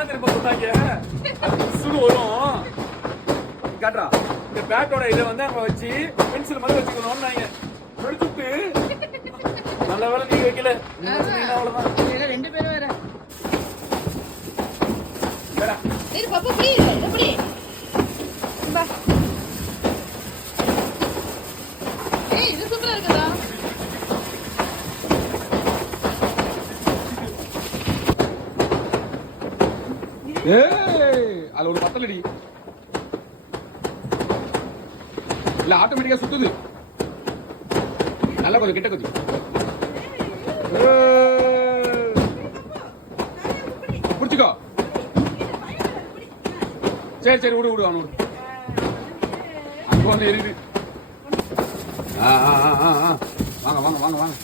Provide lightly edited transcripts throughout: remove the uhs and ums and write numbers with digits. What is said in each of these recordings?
என்ன தெரியுமா சொன்னாங்க, அது சுடு வரும் காட்டுறா, இந்த பேட்டோட இதை வந்து அங்க வச்சு பென்சில் மாதிரி வச்சுக்கணும்னு நாங்க எடுத்துட்டு, நல்ல வேலை நீங்க வைக்கல, அவ்வளவுதான். 2 பேரும் வேற வேடா சரி பாப்பா புடி எப்படி பா. ஏய் இது சூப்பரா இருக்குதா. ஏய் அதுல ஒரு பத்தலடி இல்ல, ஆட்டோமேட்டிக்கா சுத்துது. நல்லா கொஞ்சம் கிட்ட கொஞ்சம் புடிச்சுக்கோ. சரி சரி விடு விடு அவனு விடு. அங்க வந்து எரியுது. வாங்க வாங்க வாங்க வாங்க.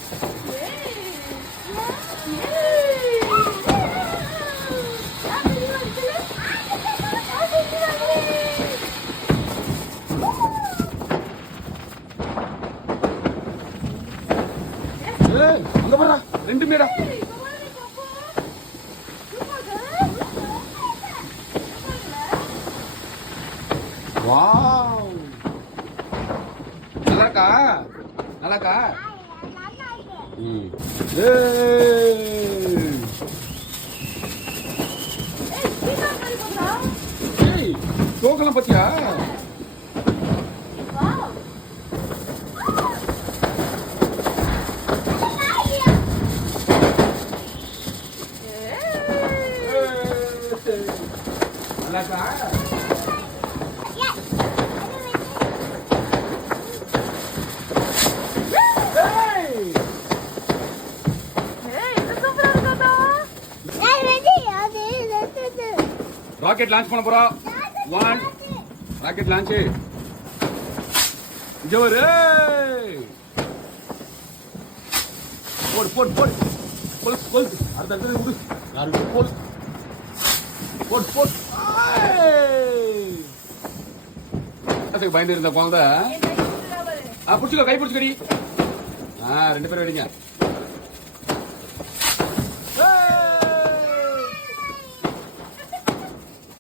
அங்க பாரு, 2 மேடா. வாவ், நல்லா இருக்கா, நல்லா இருக்கா. தோக்கலாம் பத்தியா. நல்லா இருக்கா. ராக்கெட் லான்ச் பண்ண போறோம். 1 ராக்கெட் லான்ச். இங்க வரு. போடு போடு போடு. போடு போடு. அடுத்து விடு. யாரு போடு. போடு போடு. அதுக்கு பயந்து இருந்த குழந்தை. புடிச்சுக்கோ, கை புடிச்சுக்கடி. 2 பேரும் வெடிங்க.